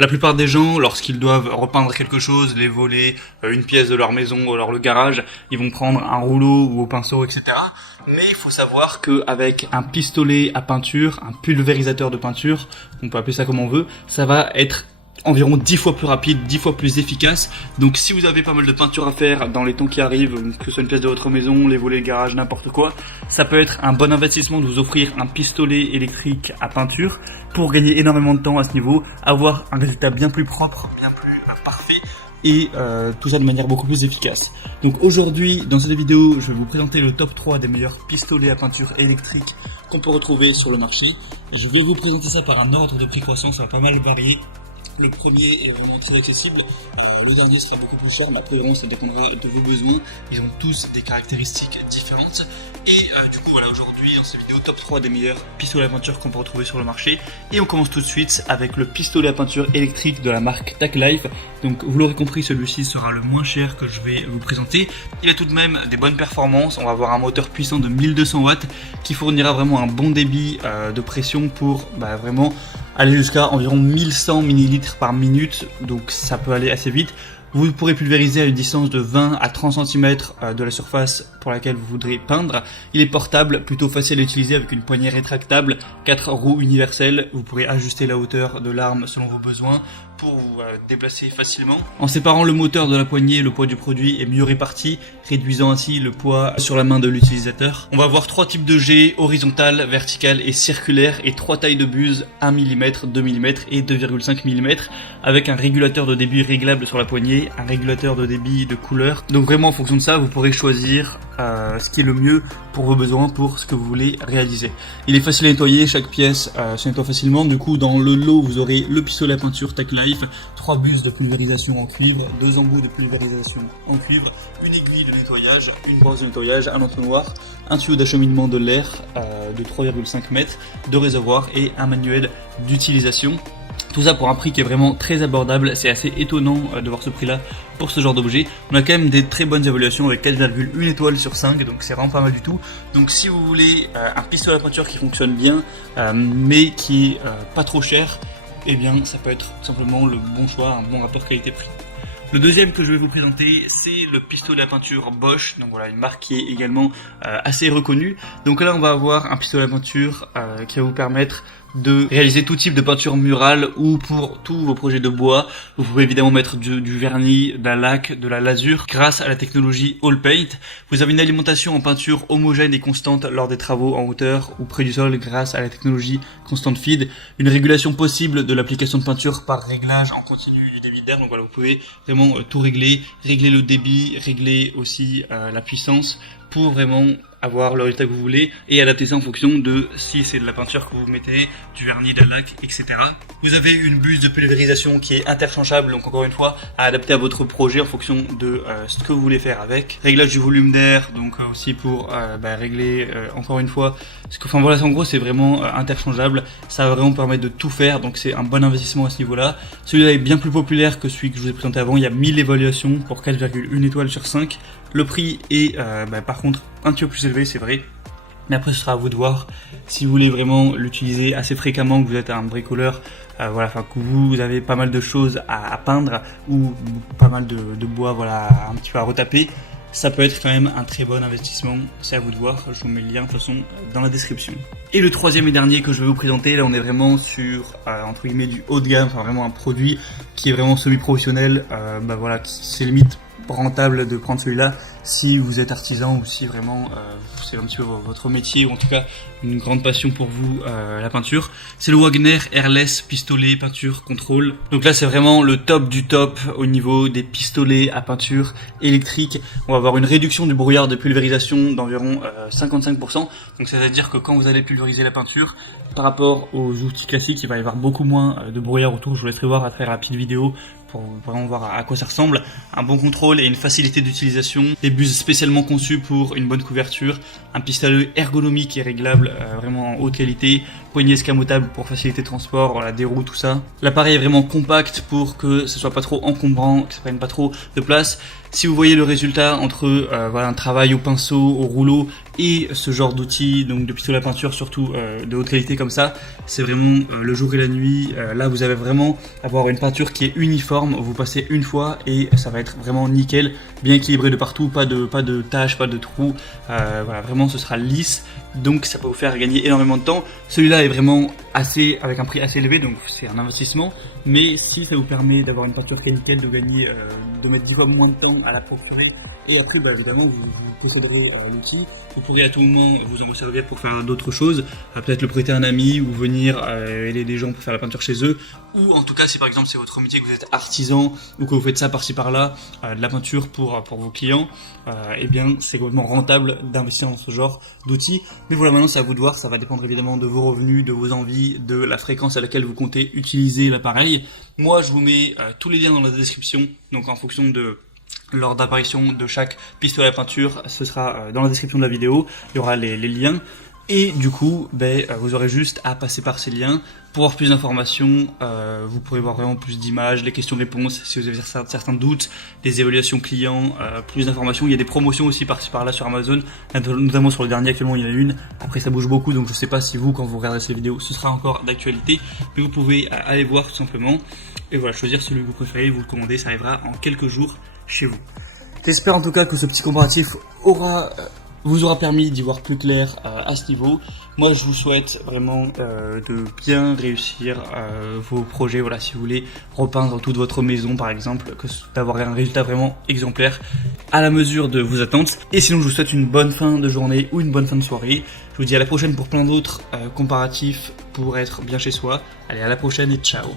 La plupart des gens, lorsqu'ils doivent repeindre quelque chose, les volets, une pièce de leur maison ou alors le garage, ils vont prendre un rouleau ou au pinceau, etc. Mais il faut savoir qu'avec un pistolet à peinture, un pulvérisateur de peinture, on peut appeler ça comme on veut, ça va être environ 10 fois plus rapide, 10 fois plus efficace. Donc si vous avez pas mal de peinture à faire dans les temps qui arrivent, que ce soit une pièce de votre maison, les volets, le garage, n'importe quoi, ça peut être un bon investissement de vous offrir un pistolet électrique à peinture pour gagner énormément de temps à ce niveau, avoir un résultat bien plus propre, bien plus parfait et tout ça de manière beaucoup plus efficace. Donc aujourd'hui, dans cette vidéo, je vais vous présenter le top 3 des meilleurs pistolets à peinture électrique qu'on peut retrouver sur le marché. Je vais vous présenter ça par un ordre de prix croissant, ça va pas mal varier. Le premier est vraiment très accessible, le dernier sera beaucoup plus cher, mais après vraiment ça dépendra de vos besoins. Ils ont tous des caractéristiques différentes. Et du coup voilà, aujourd'hui dans cette vidéo top 3 des meilleurs pistolets à peinture qu'on peut retrouver sur le marché. Et on commence tout de suite avec le pistolet à peinture électrique de la marque TACLife. Donc vous l'aurez compris, celui-ci sera le moins cher que je vais vous présenter. Il a tout de même des bonnes performances, on va avoir un moteur puissant de 1200 watts qui fournira vraiment un bon débit de pression pour vraiment aller jusqu'à environ 1100 ml par minute, donc ça peut aller assez vite. Vous pourrez pulvériser à une distance de 20 à 30 cm de la surface pour laquelle vous voudrez peindre. Il est portable, plutôt facile à utiliser avec une poignée rétractable, 4 roues universelles. Vous pourrez ajuster la hauteur de l'arme selon vos besoins pour vous déplacer facilement. En séparant le moteur de la poignée, le poids du produit est mieux réparti, réduisant ainsi le poids sur la main de l'utilisateur. On va avoir 3 types de jets, horizontal, vertical et circulaire, et 3 tailles de buse, 1 mm, 2 mm et 2,5 mm, avec un régulateur de débit réglable sur la poignée, un régulateur de débit de couleur. Donc vraiment en fonction de ça, vous pourrez choisir ce qui est le mieux pour vos besoins, pour ce que vous voulez réaliser. Il est facile à nettoyer, chaque pièce se nettoie facilement. Du coup dans le lot vous aurez le pistolet à peinture TACLife, 3 buses de pulvérisation en cuivre, 2 embouts de pulvérisation en cuivre, une aiguille de nettoyage, une brosse de nettoyage, un entonnoir, un tuyau d'acheminement de l'air de 3,5 mètres, 2 réservoirs et un manuel d'utilisation. Tout ça pour un prix qui est vraiment très abordable. C'est assez étonnant de voir ce prix là pour ce genre d'objet. On a quand même des très bonnes évaluations avec 4,1 étoiles sur 5, donc c'est vraiment pas mal du tout. Donc si vous voulez un pistolet à peinture qui fonctionne bien mais qui est pas trop cher, eh bien ça peut être tout simplement le bon choix, un bon rapport qualité-prix. Le deuxième que je vais vous présenter, c'est le pistolet à peinture Bosch. Donc voilà, une marque qui est également assez reconnue. Donc là on va avoir un pistolet à peinture qui va vous permettre de réaliser tout type de peinture murale ou pour tous vos projets de bois. Vous pouvez évidemment mettre du vernis, de la laque, de la lasure grâce à la technologie All Paint. Vous avez une alimentation en peinture homogène et constante lors des travaux en hauteur ou près du sol grâce à la technologie Constant Feed. Une régulation possible de l'application de peinture par réglage en continu du débit d'air. Donc voilà, vous pouvez vraiment tout régler le débit, régler aussi la puissance pour vraiment avoir le résultat que vous voulez et adapter ça en fonction de si c'est de la peinture que vous mettez, du vernis, de la laque, etc. Vous avez une buse de pulvérisation qui est interchangeable, donc encore une fois à adapter à votre projet en fonction de ce que vous voulez faire avec. Réglage du volume d'air, donc aussi pour régler encore une fois enfin voilà, en gros c'est vraiment interchangeable, ça va vraiment permettre de tout faire, donc c'est un bon investissement à ce niveau là. Celui-là est bien plus populaire que celui que je vous ai présenté avant, il y a 1000 évaluations pour 4,1 étoiles sur 5. Le prix est par contre un petit peu plus élevé, c'est vrai, mais après ce sera à vous de voir si vous voulez vraiment l'utiliser assez fréquemment, que vous êtes un bricoleur, que vous avez pas mal de choses à peindre ou pas mal de bois un petit peu à retaper. Ça peut être quand même un très bon investissement, c'est à vous de voir, je vous mets le lien de toute façon dans la description. Et le troisième et dernier que je vais vous présenter, là on est vraiment sur entre guillemets du haut de gamme, enfin vraiment un produit qui est vraiment semi-professionnel, c'est limite rentable de prendre celui-là si vous êtes artisan ou si vraiment c'est un petit peu votre métier ou en tout cas une grande passion pour vous la peinture. C'est le Wagner Airless pistolet peinture contrôle. Donc là c'est vraiment le top du top au niveau des pistolets à peinture électrique. On va avoir une réduction du brouillard de pulvérisation d'environ 55%. Donc c'est à dire que quand vous allez pulvériser la peinture par rapport aux outils classiques, il va y avoir beaucoup moins de brouillard autour. Je vous laisserai voir à travers la petite vidéo pour vraiment voir à quoi ça ressemble. Un bon contrôle et une facilité d'utilisation, des buses spécialement conçues pour une bonne couverture, un pistolet ergonomique et réglable vraiment en haute qualité, poignée escamotable pour faciliter le transport, voilà, des roues, tout ça. L'appareil est vraiment compact pour que ce soit pas trop encombrant, que ça prenne pas trop de place. Si vous voyez le résultat entre voilà, un travail au pinceau, au rouleau et ce genre d'outils, donc de pistolet à peinture, surtout de haute qualité comme ça, c'est vraiment le jour et la nuit. Là, vous avez vraiment avoir une peinture qui est uniforme. Vous passez une fois et ça va être vraiment nickel, bien équilibré de partout, pas de taches, pas de trous. Voilà, vraiment, ce sera lisse. Donc, ça peut vous faire gagner énormément de temps. Celui-là est vraiment avec un prix assez élevé, donc c'est un investissement. Mais si ça vous permet d'avoir une peinture qui est nickel, de gagner, de mettre 10 fois moins de temps à la procurer, et après, évidemment, vous posséderez l'outil. Vous pourrez à tout moment vous en servir pour faire d'autres choses, peut-être le prêter à un ami ou venir aider des gens pour faire la peinture chez eux. Ou en tout cas, si par exemple c'est votre métier, que vous êtes artisan ou que vous faites ça par-ci par-là, de la peinture pour vos clients, eh bien c'est complètement rentable d'investir dans ce genre d'outils. Mais voilà, maintenant c'est à vous de voir, ça va dépendre évidemment de vos revenus, de vos envies, de la fréquence à laquelle vous comptez utiliser l'appareil. Moi je vous mets tous les liens dans la description, donc en fonction de lors d'apparition de chaque pistolet à peinture, ce sera dans la description de la vidéo, il y aura les liens. Et du coup, vous aurez juste à passer par ces liens pour avoir plus d'informations. Vous pourrez voir vraiment plus d'images, les questions-réponses, si vous avez certains doutes, des évaluations clients, plus d'informations. Il y a des promotions aussi par-ci par-là sur Amazon, notamment sur le dernier actuellement il y en a une. Après ça bouge beaucoup, donc je sais pas si vous, quand vous regarderez ces vidéos, ce sera encore d'actualité. Mais vous pouvez aller voir tout simplement. Et voilà, choisir celui que vous préférez, vous le commandez, ça arrivera en quelques jours chez vous. J'espère en tout cas que ce petit comparatif vous aura permis d'y voir plus clair à ce niveau. Moi je vous souhaite vraiment de bien réussir vos projets. Voilà, si vous voulez repeindre toute votre maison par exemple, d'avoir un résultat vraiment exemplaire à la mesure de vos attentes. Et sinon je vous souhaite une bonne fin de journée ou une bonne fin de soirée. Je vous dis à la prochaine pour plein d'autres comparatifs pour être bien chez soi. Allez, à la prochaine et ciao.